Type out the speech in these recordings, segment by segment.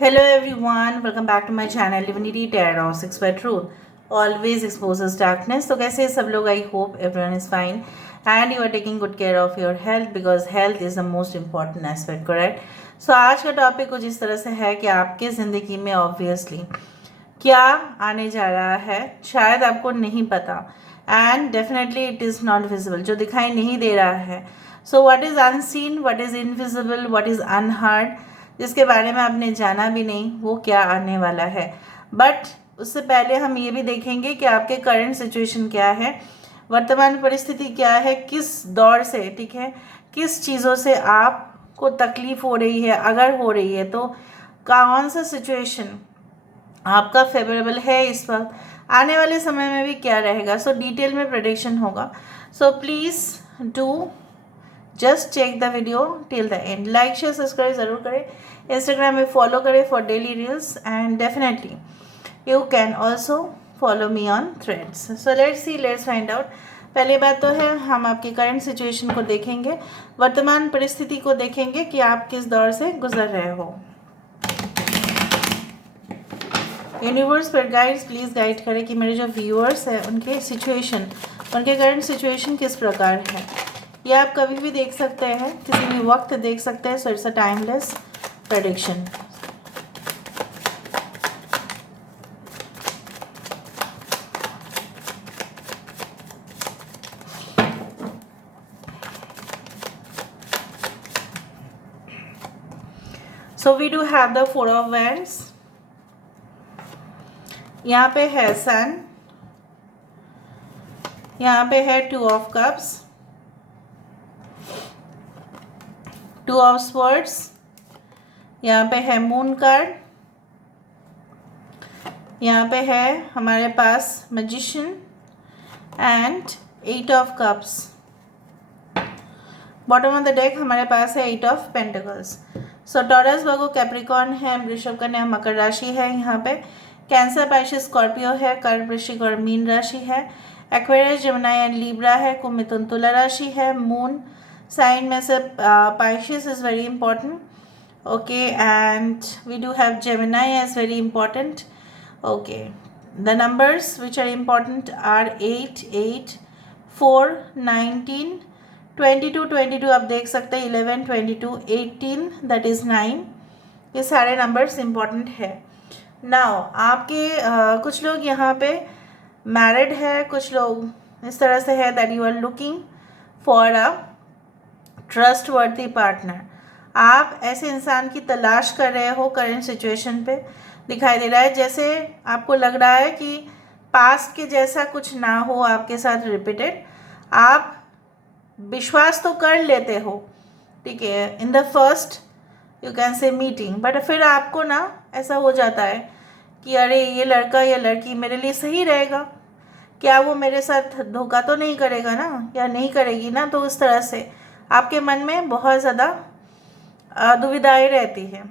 Hello everyone, welcome back to my channel Divinity Tarot 6 by Truth. Always exposes darkness. तो कैसे हैं सब लोग? I hope everyone is fine and you are taking good care of your health because health is the most important aspect, correct? So आज का topic कुछ इस तरह से है कि आपके ज़िंदगी में ऑब्वियसली क्या आने जा रहा है शायद आपको नहीं पता and definitely it is not visible, जो दिखाई नहीं दे रहा है. So what is unseen, what is invisible, what is unheard, जिसके बारे में आपने जाना भी नहीं, वो क्या आने वाला है. बट उससे पहले हम ये भी देखेंगे कि आपके करंट सिचुएशन क्या है, वर्तमान परिस्थिति क्या है, किस दौर से, ठीक है, किस चीज़ों से आपको तकलीफ़ हो रही है. अगर हो रही है तो कौन सा सिचुएशन आपका फेवरेबल है इस वक्त, आने वाले समय में भी क्या रहेगा. सो डिटेल में प्रेडिक्शन होगा. So please do just check the video till the end. Like share subscribe ज़रूर करें. इंस्टाग्राम में फॉलो करें for daily reels and definitely you can also follow me on Threads. So let's see, let's find out. पहली बात तो है हम आपकी करंट सिचुएशन को देखेंगे, वर्तमान परिस्थिति को देखेंगे कि आप किस दौर से गुजर रहे हो. यूनिवर्स पर गाइड्स प्लीज़ गाइड करें कि मेरे जो व्यूअर्स हैं उनके सिचुएशन, उनके करंट सिचुएशन किस प्रकार है. ये आप कभी भी देख सकते हैं, किसी भी वक्त देख सकते हैं. So it's a timeless prediction. So we do have the 4 of wands. यहाँ पे है सन, यहाँ पे है 2 ऑफ कप्स, 2 ऑफ स्वर्ड्स, यहाँ पे है मून कार्ड, यहाँ पे है हमारे पास magician and 8 of cups. Bottom of the deck हमारे पास है 8 of pentacles. So Taurus, Virgo, Capricorn है, वृषभ, कन्या, मकर राशि है. यहाँ पे कैंसर, पाइशिस, स्कॉर्पियो है, कर्क, वृश्चिक और मीन राशि है. एक्वेरियस, जेमिनी एंड लिब्रा है. कुंभ, मिथुन, तुला राशि है. मून साइन में से Pisces is very important. Okay, and we do have Gemini as very important. Okay, the numbers which are important are 8, 8, 4, 19, 22, 22 आप देख सकते हैं, 11, 22, 18 दैट इज़ 9. ये सारे नंबर्स इंपॉर्टेंट है. नाउ आपके कुछ लोग यहाँ पे मैरिड है, कुछ लोग इस तरह से है that you are looking for a trustworthy partner. आप ऐसे इंसान की तलाश कर रहे हो. करंट सिचुएशन पे दिखाई दे रहा है जैसे आपको लग रहा है कि पास्ट के जैसा कुछ ना हो आपके साथ रिपीटेड. आप विश्वास तो कर लेते हो, ठीक है, in the first you can say meeting, but फिर आपको ना ऐसा हो जाता है कि अरे ये लड़का या लड़की मेरे लिए सही रहेगा, क्या वो मेरे साथ धोखा तो नहीं करेगा ना, या नहीं करेगी ना. तो उस तरह से आपके मन में बहुत ज़्यादा दुविधाएं रहती है.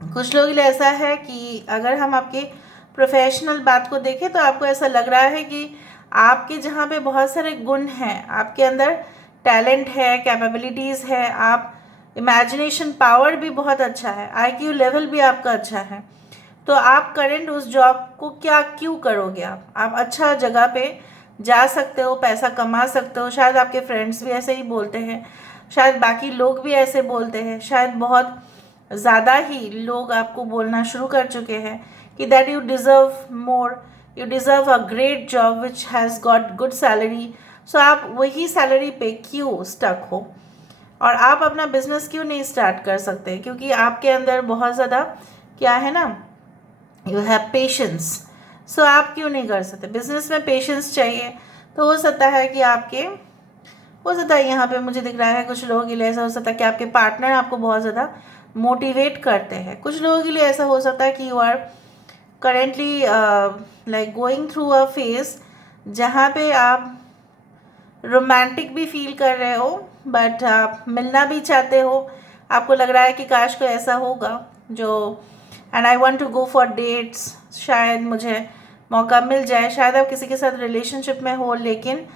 कुछ लोग लिए ऐसा है कि अगर हम आपके प्रोफेशनल बात को देखें तो आपको ऐसा लग रहा है कि आपके जहाँ पे बहुत सारे गुण हैं, आपके अंदर टैलेंट है, कैपेबिलिटीज़ है, आप इमेजिनेशन पावर भी बहुत अच्छा है, आईक्यू लेवल भी आपका अच्छा है. तो आप करंट उस जॉब को क्या क्यों करोगे. आप अच्छा जगह पे जा सकते हो, पैसा कमा सकते हो. शायद आपके फ्रेंड्स भी ऐसे ही बोलते हैं, शायद बाकी लोग भी ऐसे बोलते हैं, शायद बहुत ज़्यादा ही लोग आपको बोलना शुरू कर चुके हैं कि that you deserve more, you deserve a great job which has got good salary. So आप वही सैलरी पे क्यों स्टक हो और आप अपना बिजनेस क्यों नहीं स्टार्ट कर सकते. क्योंकि आपके अंदर बहुत ज़्यादा क्या है ना, यू हैव पेशेंस. सो आप क्यों नहीं कर सकते. बिजनेस में पेशेंस चाहिए. तो हो सकता है कि आपके, हो सकता है यहाँ पे मुझे दिख रहा है कुछ लोगों के लिए ऐसा हो सकता है कि आपके पार्टनर आपको बहुत ज़्यादा मोटिवेट करते हैं. कुछ लोगों के लिए ऐसा हो सकता है कि you are currently like going through a phase जहाँ पे आप रोमांटिक भी फील कर रहे हो बट आप मिलना भी चाहते हो. आपको लग रहा है कि काश को ऐसा होगा जो, and I want to go for dates, शायद मुझे मौका मिल जाए. शायद आप किसी के साथ रिलेशनशिप में हो लेकिन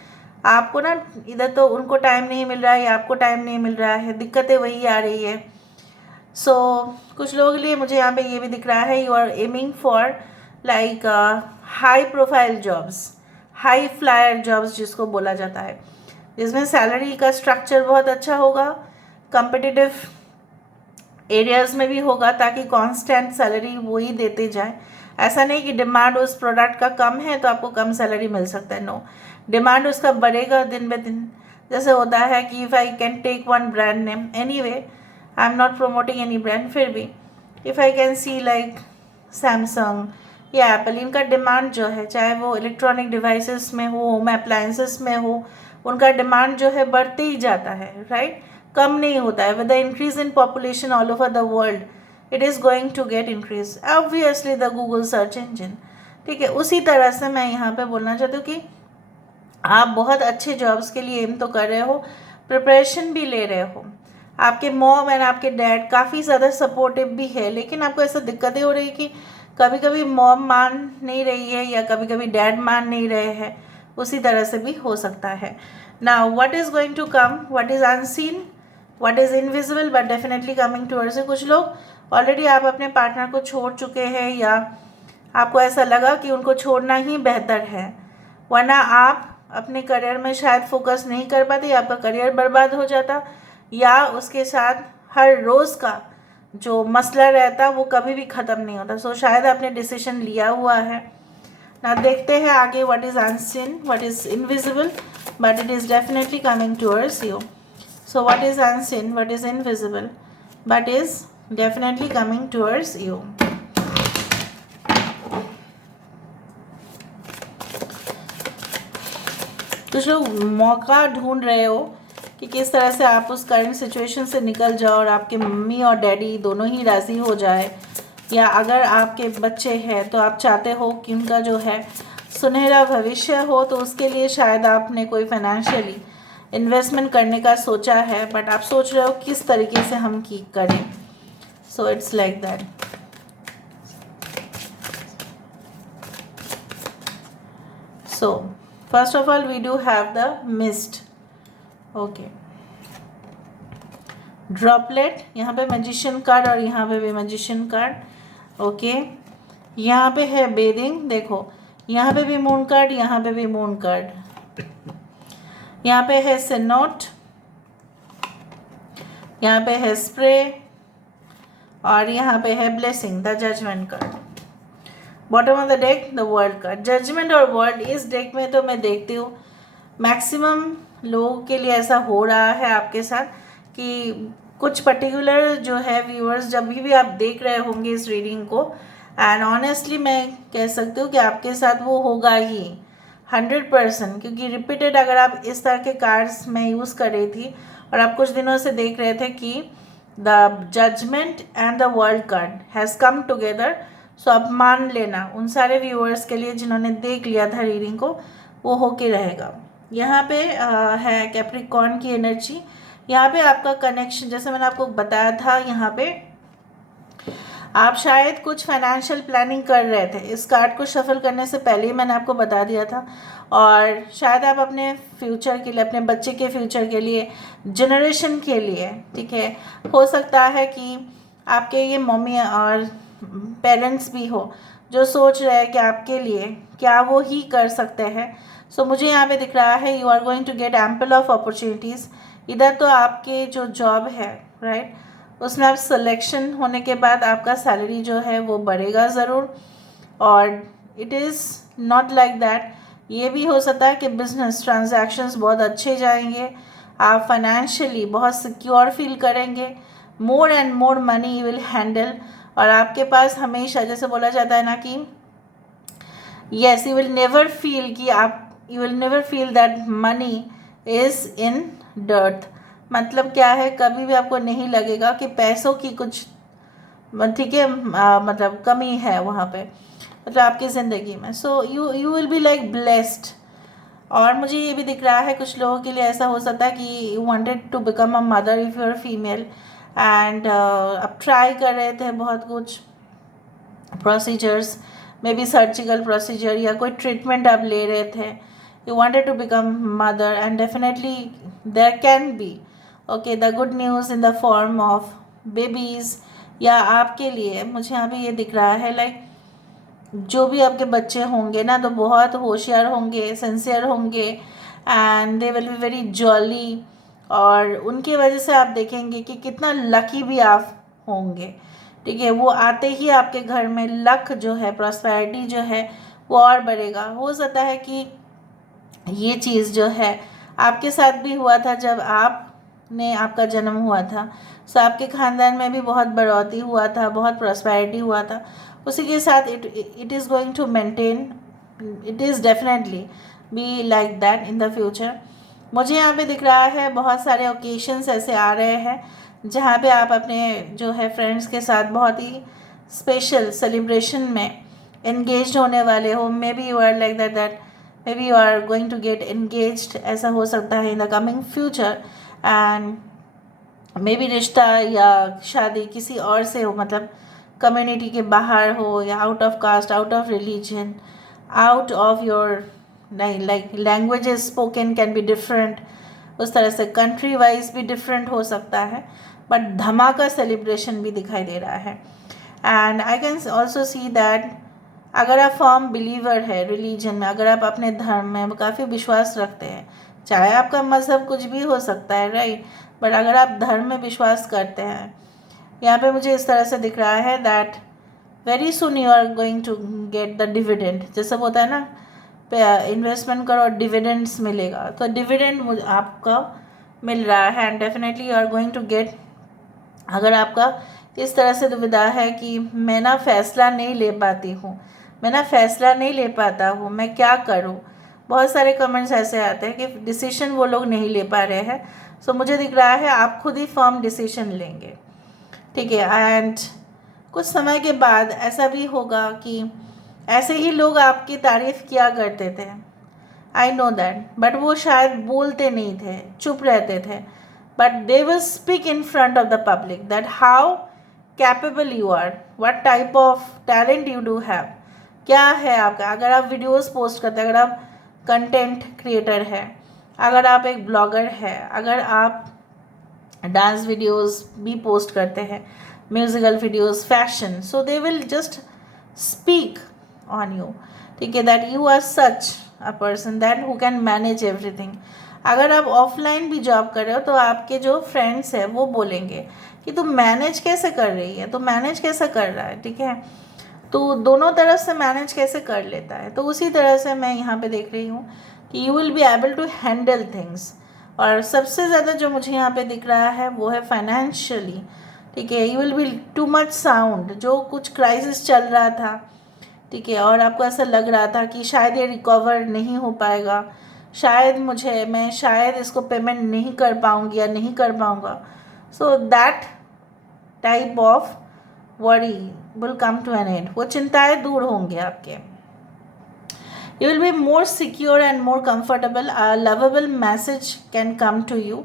आपको ना इधर तो उनको टाइम नहीं मिल रहा है या आपको टाइम नहीं मिल रहा है. दिक्कतें वही आ रही है. सो कुछ लोगों के लिए मुझे यहाँ पे ये भी दिख रहा है, you are aiming for like high profile jobs, high flyer jobs जिसको बोला जाता है, जिसमें सैलरी का स्ट्रक्चर बहुत अच्छा होगा, कम्पिटिटिव एरियाज़ में भी होगा, ताकि कांस्टेंट सैलरी वही देते जाए। ऐसा नहीं कि डिमांड उस प्रोडक्ट का कम है तो आपको कम सैलरी मिल सकता है, नो, डिमांड उसका बढ़ेगा दिन ब दिन। जैसे होता है कि if I can take one brand name, anyway I am not promoting any brand, फिर भी if I can see like Samsung या एप्पल, इनका डिमांड जो है, चाहे वो इलेक्ट्रॉनिक डिवाइसेस में हो, होम अप्लायंसेस में हो, उनका डिमांड जो है बढ़ते ही जाता है, राइट, कम नहीं होता है। With the increase in population all over the world, it is going to get increase, obviously the Google search engine. ठीक है, उसी तरह से मैं यहाँ पे बोलना चाहती हूँ कि आप बहुत अच्छे जॉब्स के लिए एम तो कर रहे हो, प्रिपरेशन भी ले रहे हो, आपके मॉम एंड आपके डैड काफ़ी ज़्यादा सपोर्टिव भी है, लेकिन आपको ऐसा दिक्कतें हो रही कि कभी कभी मॉम मान नहीं रही है या कभी कभी डैड मान नहीं रहे हैं, उसी तरह से भी हो सकता है। Now what is going to come, what is unseen, what is invisible but definitely coming towards. कुछ लोग ऑलरेडी आप अपने पार्टनर को छोड़ चुके हैं या आपको ऐसा लगा कि उनको छोड़ना ही बेहतर है, वरना आप अपने करियर में शायद फोकस नहीं कर पाते, आपका करियर बर्बाद हो जाता, या उसके साथ हर रोज़ का जो मसला रहता वो कभी भी ख़त्म नहीं होता। सो शायद आपने डिसीजन लिया हुआ है ना। देखते हैं आगे, what is unseen, what is invisible but it is definitely coming towards you. So what is unseen, what is invisible but is definitely coming towards you. कुछ लोग मौका ढूंढ रहे हो कि किस तरह से आप उस करंट सिचुएशन से निकल जाओ और आपके मम्मी और डैडी दोनों ही राज़ी हो जाए, या अगर आपके बच्चे हैं तो आप चाहते हो कि उनका जो है सुनहरा भविष्य हो, तो उसके लिए शायद आपने कोई फाइनेंशियली इन्वेस्टमेंट करने का सोचा है, बट आप सोच रहे हो किस तरीके से हम की करें। So it's like that. So first of all we do have the mist, okay, droplet, यहाँ पे मैजिशियन कार्ड और यहाँ पे भी मैजिशियन कार्ड, ओके। यहाँ पे है बेदिंग, देखो यहाँ पे भी मून कार्ड, यहाँ पे भी मून कार्ड, यहाँ पे है सिनोट, यहाँ पे है स्प्रे, और यहाँ पे है blessing, the judgement card. Bottom of the deck the world card. Judgement और वर्ल्ड इस डेक में तो मैं देखती हूँ मैक्सिमम लोगों के लिए ऐसा हो रहा है आपके साथ कि कुछ पर्टिकुलर जो है व्यूअर्स जब भी आप देख रहे होंगे इस रीडिंग को, एंड ऑनेस्टली मैं कह सकती हूँ कि आपके साथ वो होगा ही 100%, क्योंकि रिपीटेड अगर आप इस तरह के कार्ड्स मैं यूज़ कर रही थी और आप कुछ दिनों से देख रहे थे कि the judgement and the world card has come together. So अब मान लेना उन सारे व्यूअर्स के लिए जिन्होंने देख लिया था रीडिंग को, वो होके रहेगा। यहाँ पे है कैप्रिकॉर्न की एनर्जी, यहाँ पे आपका कनेक्शन, जैसे मैंने आपको बताया था, यहाँ पे आप शायद कुछ फाइनेंशियल प्लानिंग कर रहे थे, इस कार्ड को शफल करने से पहले ही मैंने आपको बता दिया था, और शायद आप अपने फ्यूचर के लिए, अपने बच्चे के फ्यूचर के लिए, जनरेशन के लिए, ठीक है, हो सकता है कि आपके ये मम्मी और पेरेंट्स भी हो जो सोच रहे हैं कि आपके लिए क्या वो ही कर सकते हैं। सो मुझे यहाँ पे दिख रहा है you are going to get ample of opportunities. इधर तो आपके जो जॉब है, राइट, उसमें आप सिलेक्शन होने के बाद आपका सैलरी जो है वो बढ़ेगा ज़रूर, और it is not like that, ये भी हो सकता है कि बिजनेस ट्रांजैक्शंस बहुत अच्छे जाएंगे, आप फाइनेंशियली बहुत सिक्योर फील करेंगे, more and more money you will handle, और आपके पास हमेशा, जैसे बोला जाता है ना कि yes, you will never feel कि आप, you will never feel that money is in dearth. मतलब क्या है, कभी भी आपको नहीं लगेगा कि पैसों की कुछ, ठीक है, मतलब कमी है वहाँ पे, मतलब आपकी ज़िंदगी में। So you will be like blessed. और मुझे ये भी दिख रहा है कुछ लोगों के लिए ऐसा हो सकता है कि you wanted to become a mother if you are female, and अब ट्राई कर रहे थे बहुत कुछ procedures, maybe surgical procedure या कोई ट्रीटमेंट आप ले रहे थे, you wanted to become mother, and definitely there can be, okay, the good news in the form of babies या आपके लिए मुझे यहाँ पे ये दिख रहा है लाइक जो भी आपके बच्चे होंगे ना तो बहुत होशियार होंगे, सिंसियर होंगे and they will be very jolly, और उनकी वजह से आप देखेंगे कि कितना लकी भी आप होंगे। ठीक है, वो आते ही आपके घर में लक जो है, प्रॉस्पेरिटी जो है वो और बढ़ेगा। हो सकता है कि ये चीज़ जो है आपके साथ भी हुआ था जब आपने आपका जन्म हुआ था, सो आपके ख़ानदान में भी बहुत बढ़ोतरी हुआ था, बहुत प्रॉस्पेरिटी हुआ था। उसी के साथ it is going to maintain, it is definitely be like that in the future. मुझे यहाँ पे दिख रहा है बहुत सारे ओकेशंस ऐसे आ रहे हैं जहाँ पे आप अपने जो है फ्रेंड्स के साथ बहुत ही स्पेशल सेलिब्रेशन में एंगेज होने वाले हो। Maybe you are like that maybe you are going to get engaged, ऐसा हो सकता है in the coming future. And maybe रिश्ता या शादी किसी और से हो, मतलब कम्युनिटी के बाहर हो या out of caste, out of religion, out of your, नहीं like languages spoken can be different, उस तरह से कंट्री वाइज भी डिफरेंट हो सकता है, बट धमाका सेलिब्रेशन भी दिखाई दे रहा है। And I can also see that अगर आप फर्म बिलीवर है रिलीजन में, अगर आप अपने धर्म में काफ़ी विश्वास रखते हैं, चाहे आपका मज़हब कुछ भी हो सकता है राइट, बट अगर आप धर्म में विश्वास करते हैं, यहाँ पे मुझे इस तरह से दिख रहा है that very soon you are going to get the dividend. जैसे होता है ना, इन्वेस्टमेंट करो और डिविडेंड्स मिलेगा, तो डिविडेंड आपका मिल रहा है and definitely you are going to get. अगर आपका इस तरह से दुविधा है कि मैं ना फैसला नहीं ले पाती हूँ, मैं ना फैसला नहीं ले पाता हूँ, मैं क्या करूँ, बहुत सारे कमेंट्स ऐसे आते हैं कि डिसीजन वो लोग नहीं ले पा रहे हैं। सो मुझे दिख रहा है आप खुद ही फर्म डिसीजन लेंगे। ठीक है, एंड कुछ समय के बाद ऐसा भी होगा कि ऐसे ही लोग आपकी तारीफ़ किया करते थे, आई नो दैट, बट वो शायद बोलते नहीं थे, चुप रहते थे, but they will speak in front of the public that how capable you are, what type of talent you do have, क्या है आपका। अगर आप वीडियोस पोस्ट करते हैं, अगर आप कंटेंट क्रिएटर है, अगर आप एक ब्लॉगर है, अगर आप डांस वीडियोस भी पोस्ट करते हैं, musical videos, fashion, so they will just speak on you. ठीक है, that you are such a person that who can manage everything. अगर आप ऑफलाइन भी जॉब कर रहे हो तो आपके जो फ्रेंड्स हैं वो बोलेंगे कि तुम मैनेज कैसे कर रही है, तुम मैनेज कैसे कर रहा है। ठीक है, तो दोनों तरफ से मैनेज कैसे कर लेता है। तो उसी तरह से मैं यहाँ पे देख रही हूँ कि you will be able to handle things. और सबसे ज़्यादा जो मुझे यहाँ पे दिख रहा है वो है फाइनेंशियली। ठीक है, you will B too much sound, जो कुछ क्राइसिस चल रहा था, ठीक है, और आपको ऐसा लग रहा था कि शायद ये रिकवर नहीं हो पाएगा, शायद मैं शायद इसको पेमेंट नहीं कर पाऊँगी या नहीं कर पाऊँगा, so that type of worry will come to an end. वो चिंताएं दूर होंगे आपके। You will be more secure and more comfortable. A lovable message can come to you.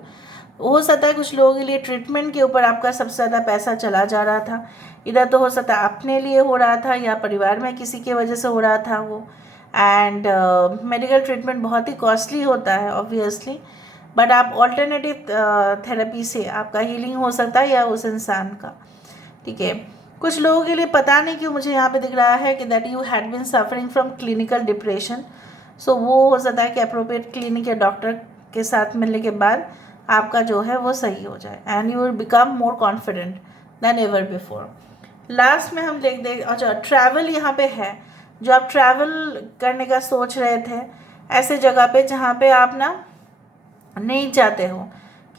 हो सकता है कुछ लोगों के लिए ट्रीटमेंट के ऊपर आपका सबसे ज़्यादा पैसा चला जा रहा था, इधर तो हो सकता है अपने लिए हो रहा था या परिवार में किसी की वजह से हो रहा था वो। एंड मेडिकल ट्रीटमेंट बहुत ही कॉस्टली होता है ऑब्वियसली, बट आप ऑल्टरनेटिव थेरेपी से आपका हीलिंग हो सकता है या उस इंसान का। ठीक है, कुछ लोगों के लिए पता नहीं क्यों मुझे यहाँ पे दिख रहा है कि that you had been suffering from clinical depression. So वो हो सकता है कि अप्रोप्रिएट क्लिनिक या डॉक्टर के साथ मिलने के बाद आपका जो है वो सही हो जाए and you will become more confident then ever before. Last में हम देख अच्छा ट्रैवल यहाँ पे है, जो आप ट्रैवल करने का सोच रहे थे ऐसे जगह पे जहाँ पे आप ना नहीं चाहते हो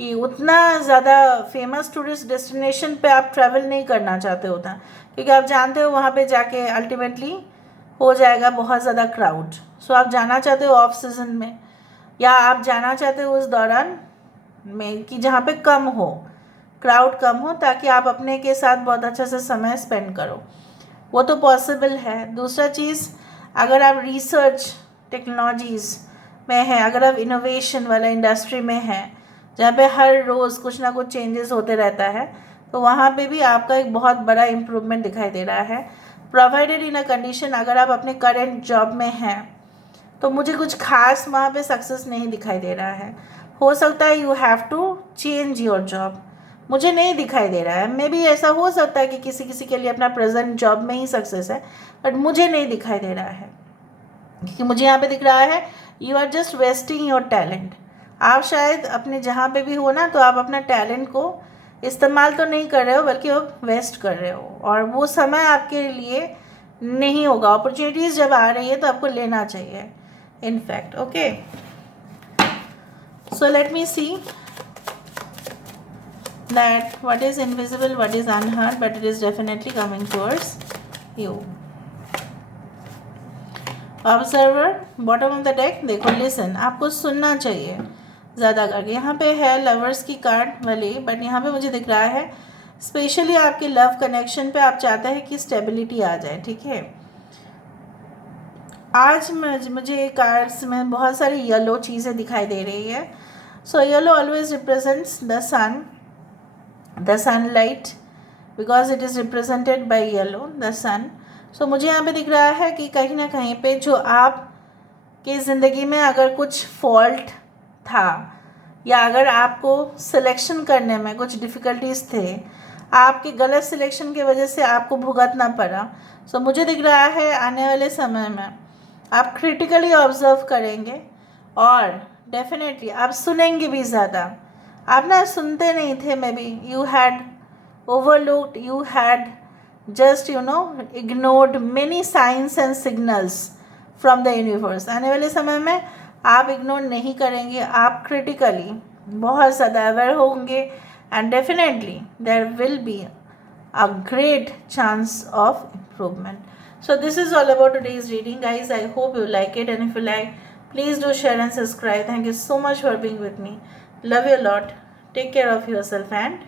कि उतना ज़्यादा फेमस टूरिस्ट डेस्टिनेशन पे आप ट्रैवल नहीं करना चाहते होता, क्योंकि आप जानते हो वहाँ पे जाके अल्टीमेटली हो जाएगा बहुत ज़्यादा क्राउड। सो आप जाना चाहते हो ऑफ सीज़न में, या आप जाना चाहते हो उस दौरान में कि जहाँ पे कम हो, क्राउड कम हो, ताकि आप अपने के साथ बहुत अच्छा से समय स्पेंड करो। वो तो पॉसिबल है। दूसरा चीज़, अगर आप रिसर्च टेक्नोलॉजीज़ में है, अगर आप इनोवेशन वाला इंडस्ट्री में है जहाँ पे हर रोज़ कुछ ना कुछ चेंजेस होते रहता है, तो वहाँ पे भी आपका एक बहुत बड़ा इम्प्रूवमेंट दिखाई दे रहा है। प्रोवाइडेड इन अ कंडीशन, अगर आप अपने करेंट जॉब में हैं तो मुझे कुछ खास वहाँ पे सक्सेस नहीं दिखाई दे रहा है। हो सकता है you have to change your job, मुझे नहीं दिखाई दे रहा है। मे बी ऐसा हो सकता है कि किसी किसी के लिए अपना प्रेजेंट जॉब में ही सक्सेस है, बट मुझे नहीं दिखाई दे रहा है, क्योंकि मुझे यहाँ पे दिख रहा है you are just wasting your talent. आप शायद अपने जहाँ पे भी हो ना, तो आप अपना टैलेंट को इस्तेमाल तो नहीं कर रहे हो, बल्कि आप वेस्ट कर रहे हो, और वो समय आपके लिए नहीं होगा। अपॉर्चुनिटीज़ जब आ रही है तो आपको लेना चाहिए in fact. Okay, so let me see that what is invisible, what is unheard, but it is definitely coming towards you. Observer, bottom of the deck, देखो listen, आपको सुनना चाहिए ज़्यादा करके। यहाँ पे है लवर्स की कार्ड वाली, बट यहाँ पे मुझे दिख रहा है स्पेशली आपके लव कनेक्शन पे आप चाहते हैं कि स्टेबिलिटी आ जाए, ठीक है। आज मुझे कार्ड्स में बहुत सारी येलो चीज़ें दिखाई दे रही है। So yellow always represents the sun, the sunlight, because it is represented by yellow, the sun. So मुझे यहाँ पे दिख रहा है कि कहीं ना कहीं पे जो आप की ज़िंदगी में अगर कुछ फॉल्ट था, या अगर आपको सिलेक्शन करने में कुछ डिफ़िकल्टीज थे, आपके गलत सिलेक्शन की वजह से आपको भुगतना पड़ा। सो मुझे दिख रहा है आने वाले समय में आप क्रिटिकली ऑब्जर्व करेंगे, और डेफिनेटली आप सुनेंगे भी ज़्यादा। आप ना सुनते नहीं थे, may be you had overlooked, you had just ignored many science and signals from the universe. आने वाले समय में आप इग्नोर नहीं करेंगे, आप क्रिटिकली बहुत ज़्यादा अवेयर होंगे, and definitely there will be a great chance of improvement. So this is all about today's reading, guys. I hope you like it, and if you like, please do share and subscribe. Thank you so much for being with me. Love you a lot. Take care of yourself and